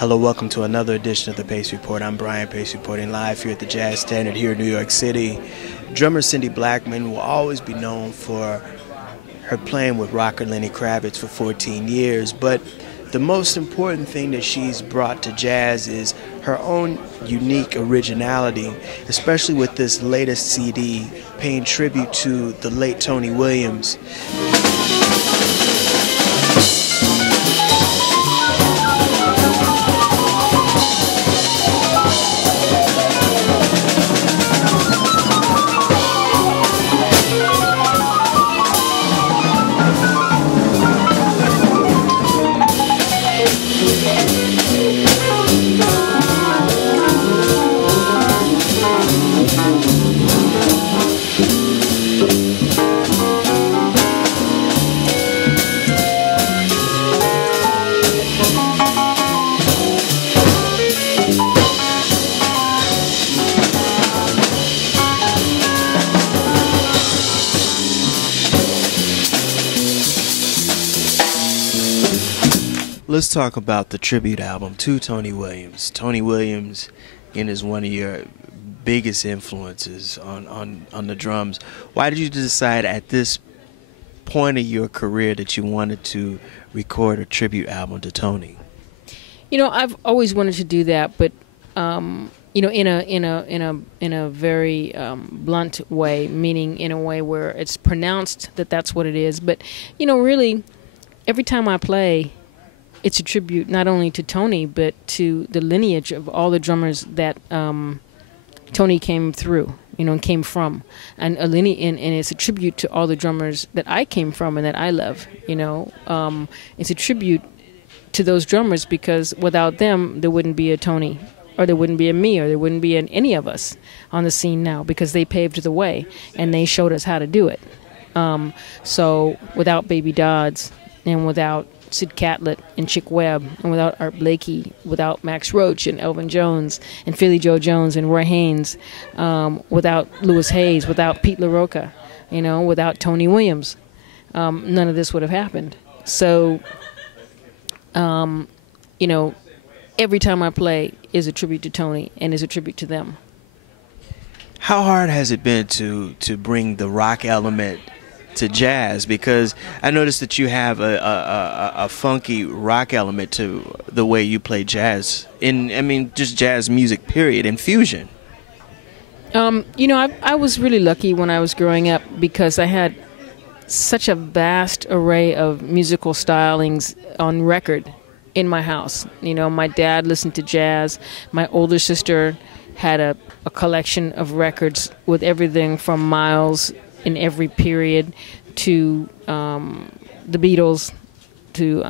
Hello, welcome to another edition of the Pace Report. I'm Brian Pace, reporting live here at the Jazz Standard here in New York City. Drummer Cindy Blackman will always be known for her playing with rocker Lenny Kravitz for 14 years, but the most important thing that she's brought to jazz is her own unique originality, especially with this latest CD paying tribute to the late Tony Williams. Let's talk about the tribute album to Tony Williams. Tony Williams is one of your biggest influences on the drums. Why did you decide at this point of your career that you wanted to record a tribute album to Tony? You know, I've always wanted to do that, but you know, in a very blunt way, meaning in a way where it's pronounced that that's what it is. But you know, really, every time I play, it's a tribute not only to Tony, but to the lineage of all the drummers that Tony came through, you know, and came from. And it's a tribute to all the drummers that I came from and that I love, you know. It's a tribute to those drummers because without them, there wouldn't be a Tony, or there wouldn't be a me, or there wouldn't be any of us on the scene now, because they paved the way and they showed us how to do it. So without Baby Dodds and without Sid Catlett and Chick Webb, and without Art Blakey, without Max Roach and Elvin Jones and Philly Joe Jones and Roy Haynes, without Louis Hayes, without Pete LaRocca, you know, without Tony Williams, none of this would have happened. So, you know, every time I play is a tribute to Tony and is a tribute to them. How hard has it been to bring the rock element to jazz? Because I noticed that you have a funky rock element to the way you play jazz, just jazz music, period, and fusion. You know, I was really lucky when I was growing up because I had such a vast array of musical stylings on record in my house. You know, my dad listened to jazz. My older sister had a collection of records with everything from Miles in every period to the Beatles, to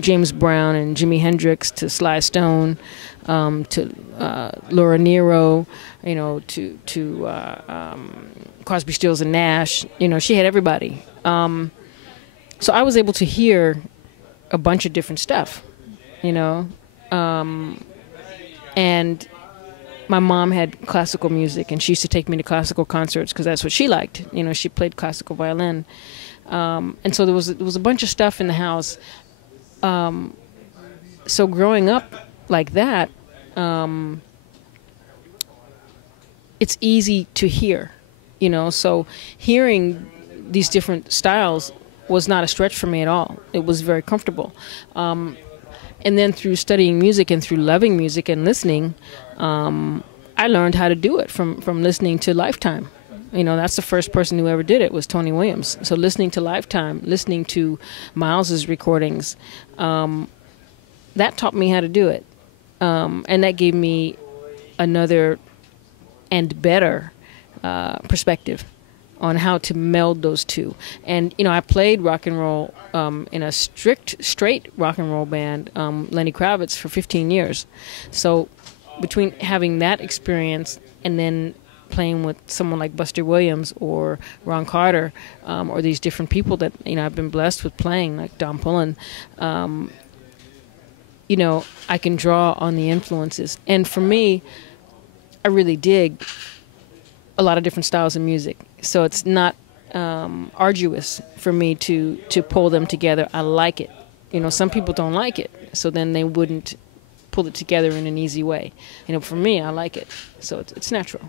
James Brown and Jimi Hendrix, to Sly Stone, to Laura Nyro, you know, to Crosby, Stills and Nash. You know, she had everybody. So I was able to hear a bunch of different stuff, you know, and my mom had classical music, and she used to take me to classical concerts because that's what she liked. You know, she played classical violin, and so there was a bunch of stuff in the house. So growing up like that, it's easy to hear. You know, so hearing these different styles was not a stretch for me at all. It was very comfortable. And then through studying music and through loving music and listening, I learned how to do it from listening to Lifetime. You know, that's the first person who ever did it was Tony Williams. So listening to Lifetime, listening to Miles's recordings, that taught me how to do it. And that gave me another and better perspective on how to meld those two. And, you know, I played rock and roll in a straight rock and roll band, Lenny Kravitz, for 15 years. So between having that experience and then playing with someone like Buster Williams or Ron Carter, or these different people that, you know, I've been blessed with playing, like Don Pullen, you know, I can draw on the influences. And for me, I really dig a lot of different styles of music. So it's not arduous for me to pull them together. I like it. You know, some people don't like it, so then they wouldn't pull it together in an easy way. You know, for me, I like it, so it's natural.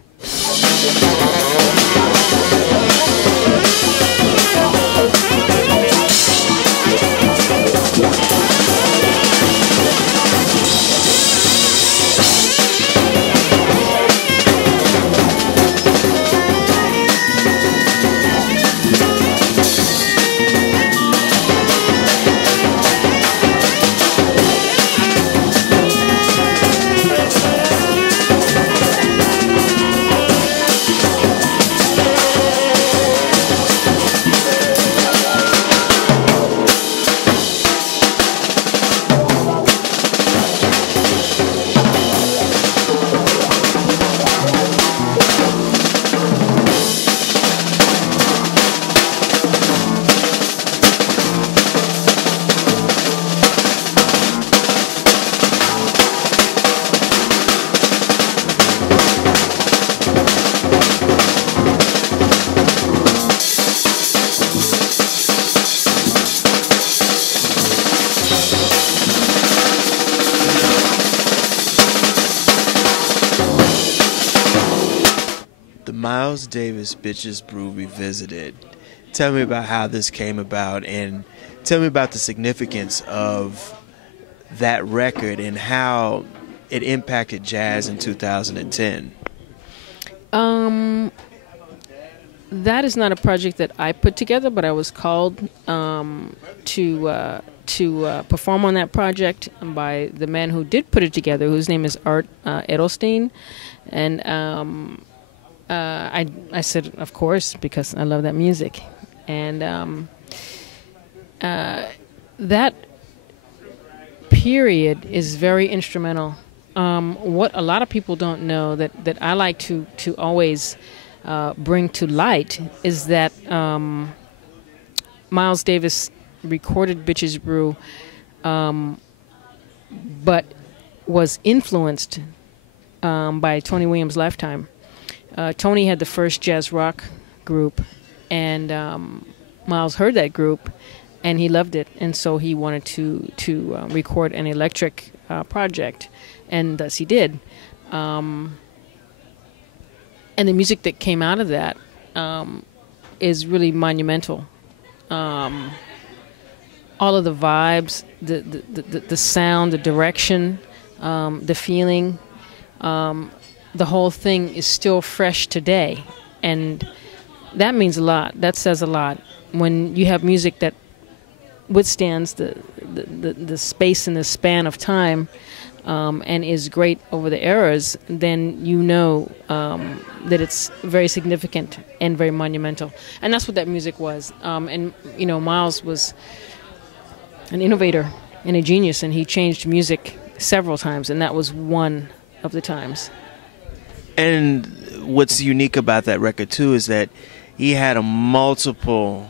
Miles Davis Bitches Brew Revisited. Tell me about how this came about, and tell me about the significance of that record and how it impacted jazz in 2010. That is not a project that I put together, but I was called to perform on that project by the man who did put it together, whose name is Art Edelstein, and I said, of course, because I love that music. And that period is very instrumental. What a lot of people don't know that I like to always bring to light is that Miles Davis recorded Bitches Brew, but was influenced by Tony Williams' Lifetime. Tony had the first jazz rock group, and Miles heard that group, and he loved it, and so he wanted to record an electric project, and thus he did. And the music that came out of that is really monumental. All of the vibes, the sound, the direction, the feeling. The whole thing is still fresh today, and that means a lot. That says a lot. When you have music that withstands the space and the span of time, and is great over the eras, then you know that it's very significant and very monumental. And that's what that music was. And you know, Miles was an innovator and a genius, and he changed music several times, and that was one of the times. And what's unique about that record too is that he had a multiple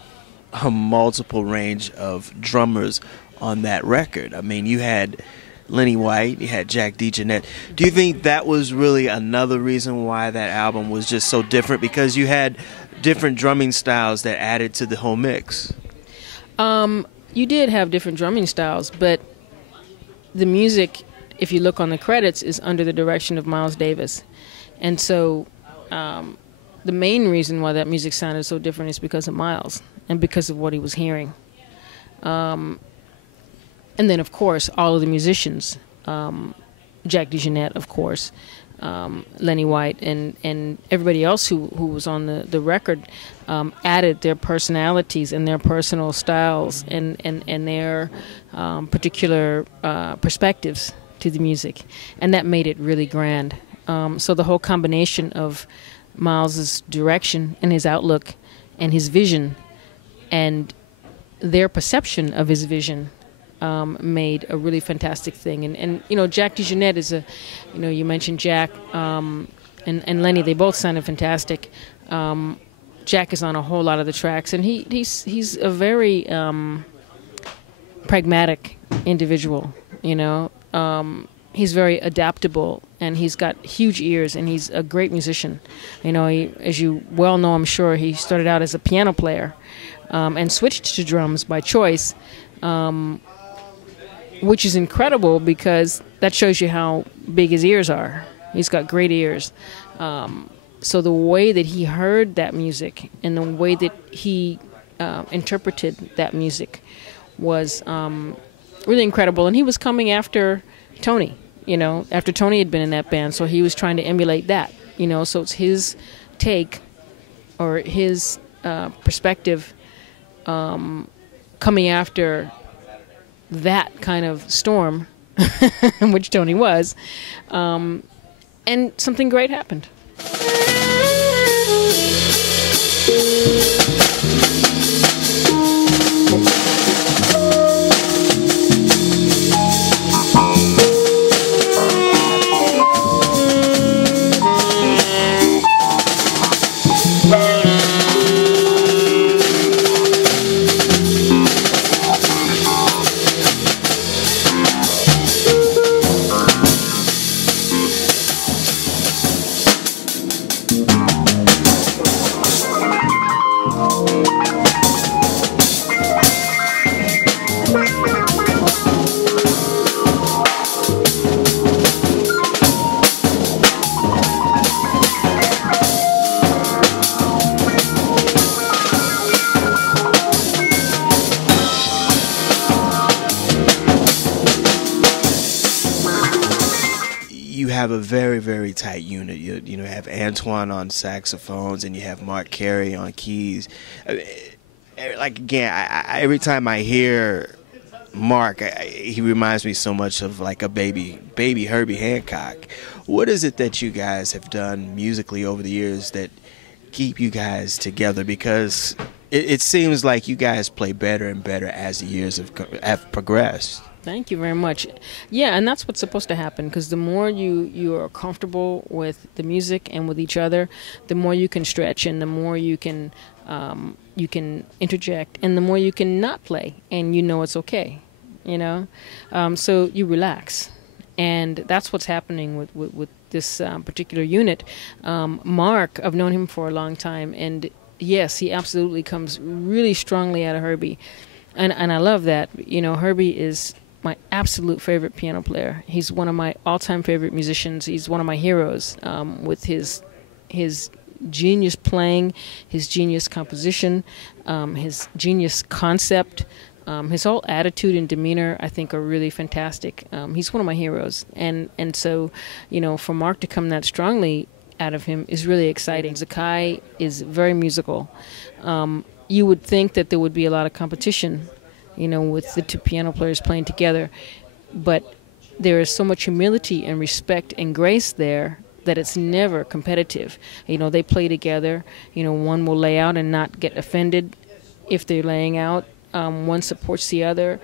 range of drummers on that record. I mean, you had Lenny White, you had Jack DeJohnette. Do you think that was really another reason why that album was just so different? Because you had different drumming styles that added to the whole mix. You did have different drumming styles, but the music, if you look on the credits, is under the direction of Miles Davis. And so the main reason why that music sounded so different is because of Miles and because of what he was hearing. And then, of course, all of the musicians, Jack DeJohnette, of course, Lenny White, and everybody else who was on the record added their personalities and their personal styles and their particular perspectives to the music. And that made it really grand. So the whole combination of Miles's direction and his outlook and his vision and their perception of his vision made a really fantastic thing. And you know, Jack DeJohnette is you mentioned Jack and Lenny, they both sounded fantastic. Jack is on a whole lot of the tracks, and he's a very pragmatic individual, you know. He's very adaptable, and he's got huge ears, and he's a great musician. You know, as you well know, I'm sure, he started out as a piano player and switched to drums by choice, which is incredible because that shows you how big his ears are. He's got great ears. So the way that he heard that music and the way that he interpreted that music was really incredible. And he was coming after Tony, after Tony had been in that band. So he was trying to emulate that, so it's his take or his perspective coming after that kind of storm, which Tony was, and something great happened. Have a very, very tight unit. You have Antoine on saxophones, and you have Mark Carey on keys. Like again, I every time I hear Mark, he reminds me so much of like a baby Herbie Hancock. What is it that you guys have done musically over the years that keep you guys together? Because it seems like you guys play better and better as the years have progressed. Thank you very much. Yeah, and that's what's supposed to happen, because the more you are comfortable with the music and with each other, the more you can stretch, and the more you can interject, and the more you can not play, and it's okay, so you relax, and that's what's happening with this particular unit. Mark, I've known him for a long time, and yes, he absolutely comes really strongly out of Herbie, and I love that. Herbie is my absolute favorite piano player. He's one of my all-time favorite musicians. He's one of my heroes, with his genius playing, his genius composition, his genius concept, his whole attitude and demeanor, I think, are really fantastic. He's one of my heroes, and so for Mark to come that strongly out of him is really exciting. Zakai is very musical. You would think that there would be a lot of competition, with the two piano players playing together. But there is so much humility and respect and grace there that it's never competitive. They play together. One will lay out and not get offended if they're laying out. One supports the other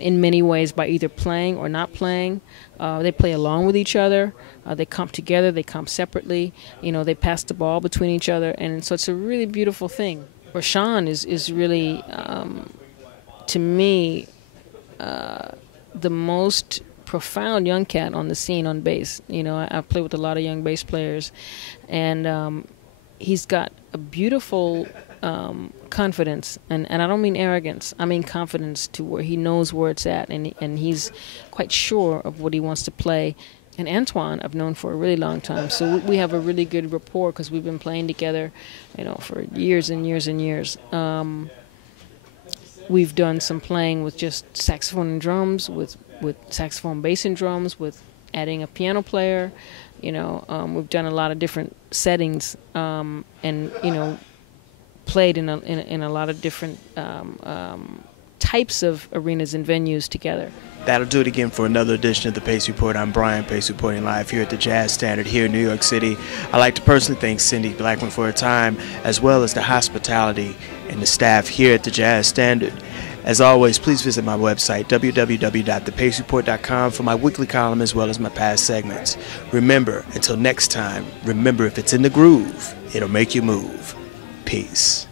in many ways by either playing or not playing. They play along with each other. They comp together. They comp separately. They pass the ball between each other. And so it's a really beautiful thing. Rashawn is really... to me, the most profound young cat on the scene on bass. I play with a lot of young bass players, and he's got a beautiful confidence, and I don't mean arrogance. I mean confidence, to where he knows where it's at, and he's quite sure of what he wants to play. And Antoine, I've known for a really long time, so we have a really good rapport because we've been playing together, for years and years and years. We've done some playing with just saxophone and drums, with saxophone, bass, and drums, with adding a piano player. We've done a lot of different settings, and played in a lot of different types of arenas and venues together. That'll do it again for another edition of the Pace Report. I'm Brian, Pace reporting live here at the Jazz Standard here in New York City. I'd like to personally thank Cindy Blackman for her time, as well as the hospitality and the staff here at the Jazz Standard. As always, please visit my website, www.thepacereport.com, for my weekly column as well as my past segments. Remember, until next time, remember, if it's in the groove, it'll make you move. Peace.